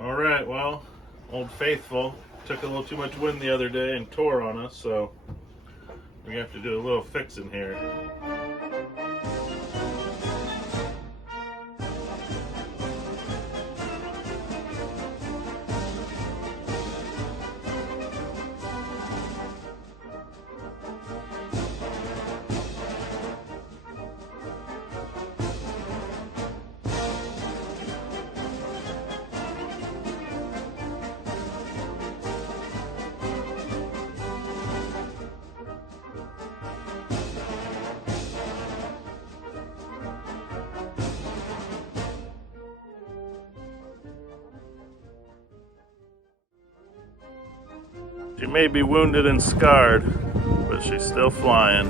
All right, well, Old Faithful took a little too much wind the other day and tore on us, so we have to do a little fixing here. She may be wounded and scarred, but she's still flying.